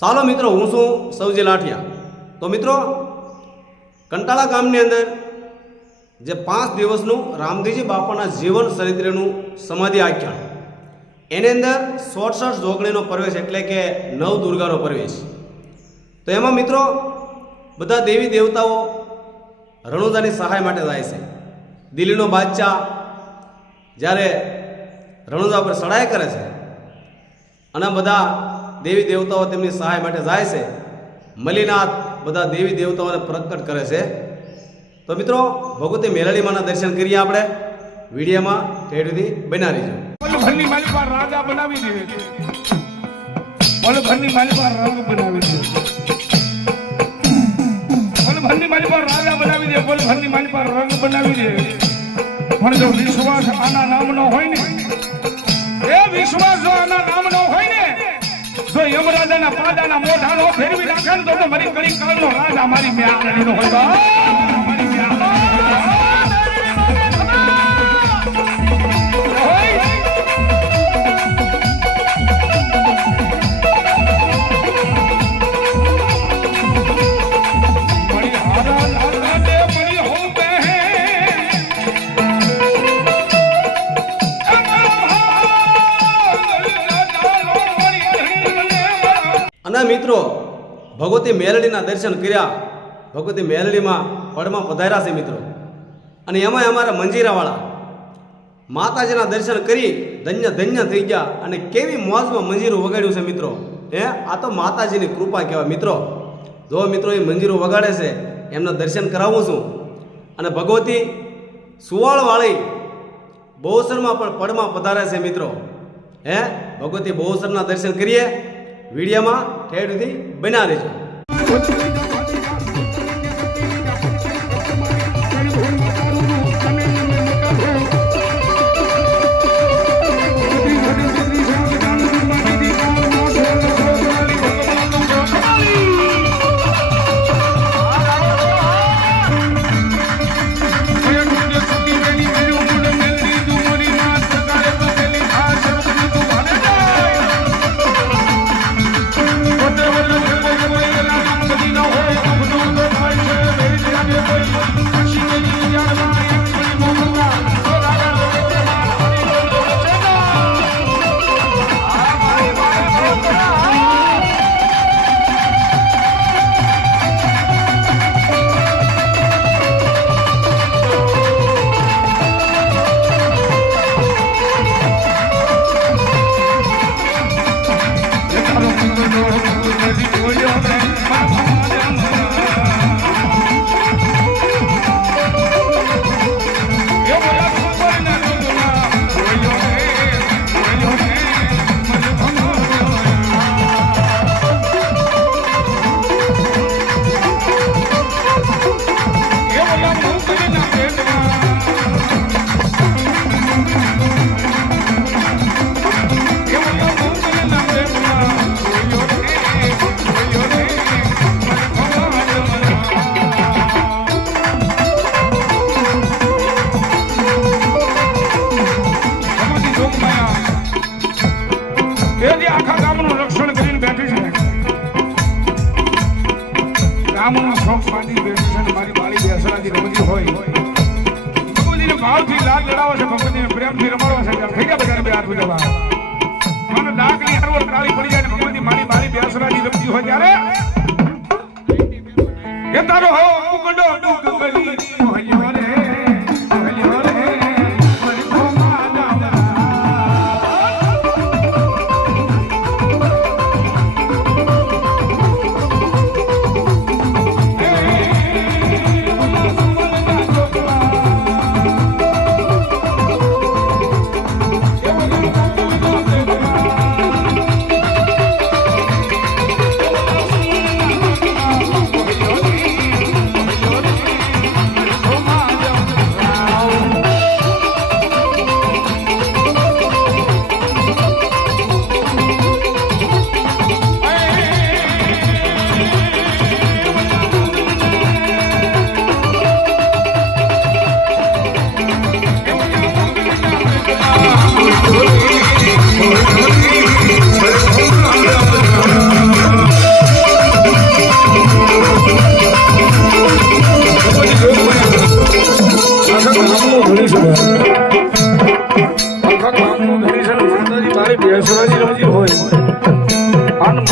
ચાલો મિત્રો, હું છું સૌજી લાઠિયા। તો મિત્રો, કંટાળા ગામની અંદર જે 5 દિવસનું રામદેવજી બાપાના જીવન ચરિત્રનું સમાધિ આખ્યાન, એની અંદર 66 જોગણીનો પ્રવેશ એટલે કે નવ દુર્ગાનો પ્રવેશ। તો એમાં મિત્રો બધા દેવી દેવતાઓ રણુજાની સહાય માટે જાય છે। દિલ્હીનો બાદશાહ જ્યારે રણુજા પર ચડાઈ કરે છે અને બધા દેવી દેવતાઓ તેમની સહાય માટે જાય છે। મલીનાથ બધા દેવી દેવતાઓને પ્રગટ કરે છે। તો મિત્રો, ભગવતી મેલડી માના દર્શન કરીએ આપણે। વિડીયોમાં ઠેઠથી બના રહીજો। ઘરની માલી પર રાજા બનાવી દે, બોલો ઘરની માલી પર રંગ બનાવી દે, બોલો ઘરની માલી પર રાજા બનાવી દે, બોલો ઘરની માલી પર રંગ બનાવી દે। પણ જો વિશ્વાસ આના નામનો હોય ને, એ વિશ્વાસ જો આના નામનો હોય ને, જો યમરાજાના પાદાના મોઢાનો ફેરવી નાખે ને તો મારી કડી કાળનો રાજા મારી મેળડીનો હોય, મારી અને મિત્રો, ભગવતી મેલડીના દર્શન કર્યા। ભગવતી મેલડીમાં પડમાં પધાર્યા છે મિત્રો। અને એમાં અમારા મંજીરાવાળા માતાજીના દર્શન કરી ધન્ય ધન્ય થઈ ગયા। અને કેવી મોજમાં મંજીરું વગાડ્યું છે મિત્રો। આ તો માતાજીની કૃપા કહેવાય મિત્રો। જો મિત્રો એ મંજીરું વગાડે છે, એમના દર્શન કરાવું છું। અને ભગવતી સુવાળવાળી બહુસરમાં પણ પડમાં પધારે છે મિત્રો। ભગવતી બહુસરના દર્શન કરીએ। વિડીયોમાં ઠેઠથી બના રહેજો।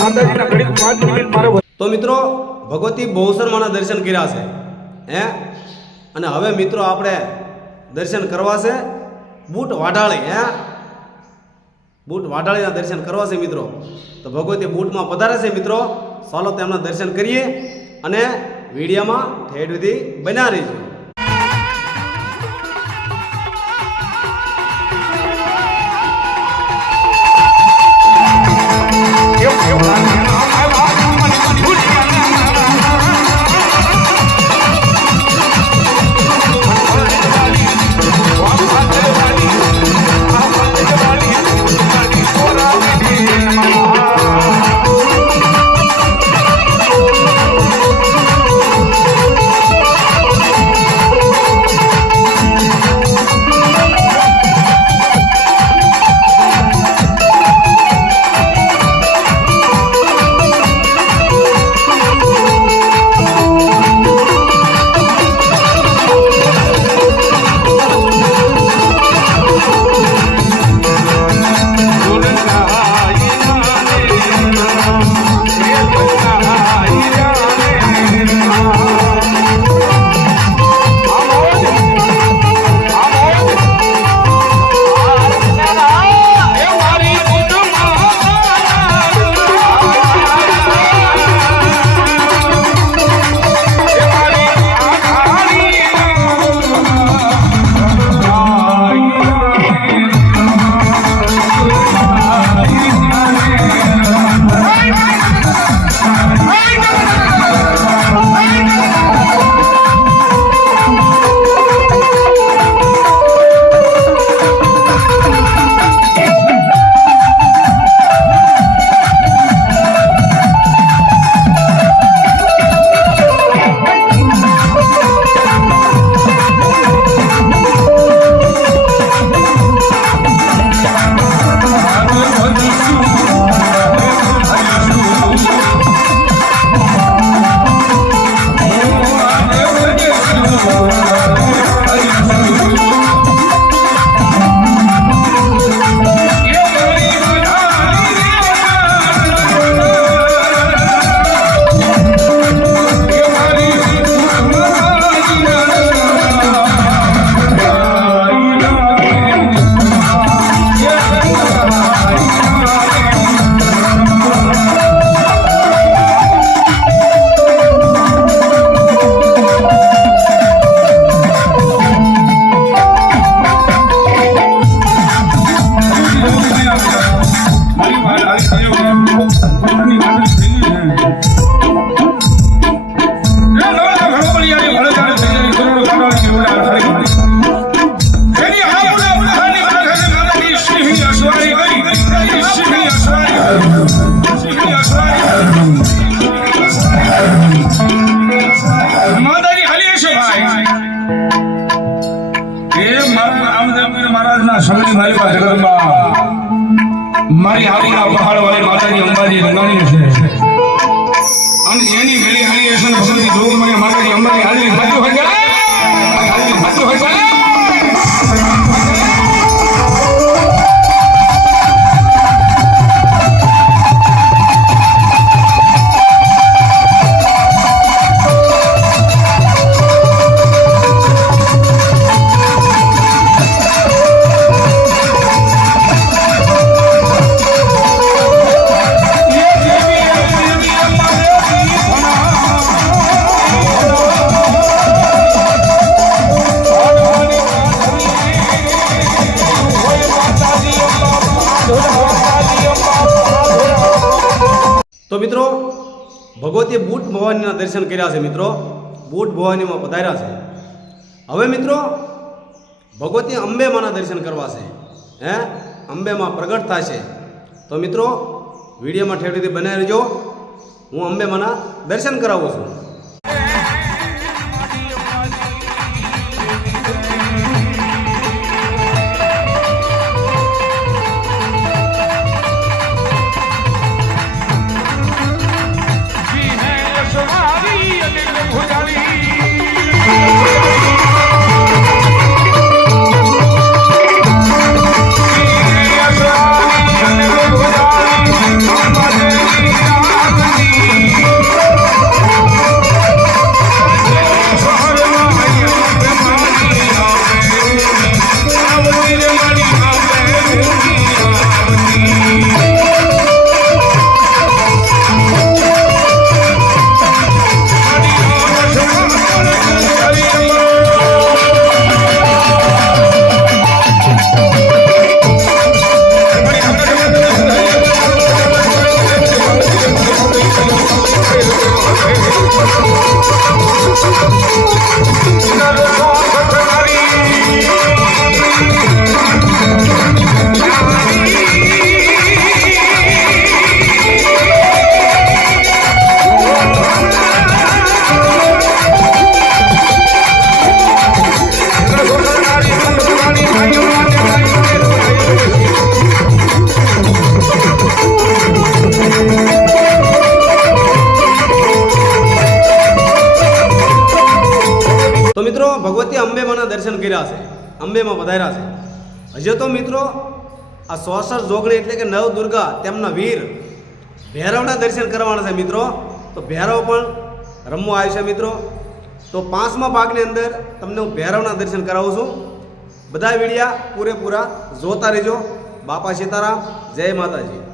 માતાજીના ઘડીક 5 મિનિટ મારે તો મિત્રો ભગવતી બહુસરમાના દર્શન કર્યા છે હે, અને હવે મિત્રો આપણે દર્શન કરવા છે બૂટ વાઢાળી હે, બૂટ વાઢાળીના દર્શન કરવા છે મિત્રો. તો ભગવતી બૂટમાં પધારે છે મિત્રો. ચાલો તેમના દર્શન કરીએ અને વિડીયોમાં ઠેઠ સુધી બન્યા રહીજો. મારી આબુના પહાડ વાળી માતાજી અંબાજી રંગાણી છે અને એની વેલી હાલી હશે ને ભગવતી જોગમાં માતાજી અંબાજી હાજરી સાચું હોય હાજરી સાચું હોય તો મિત્રો ભગવતી બૂટ ભવાનીના દર્શન કર્યા છે મિત્રો. બૂટ ભવાનીમાં પધાર્યા છે. હવે મિત્રો ભગવતી અંબેમાના દર્શન કરવા છે હે, અંબેમાં પ્રગટ થશે. તો મિત્રો વિડીયોમાં ઠેઠથી બનાવી રહેજો. હું અંબેમાના દર્શન કરાવું છું. Yeah. અંબેમાના દર્શન કર્યા છે, અંબેમાં વધાર્યા છે. હજુ તો મિત્રો આ 64 જોગણી એટલે કે નવ દુર્ગા તેમના વીર ભૈરવના દર્શન કરવાના છે મિત્રો. તો ભૈરવ પણ રમવા આવ્યું છે મિત્રો. તો 5મા ભાગની અંદર તમને હું ભૈરવના દર્શન કરાવું છું. બધા વિડીયા પૂરેપૂરા જોતા રહેજો. બાપા સીતારામ, જય માતાજી.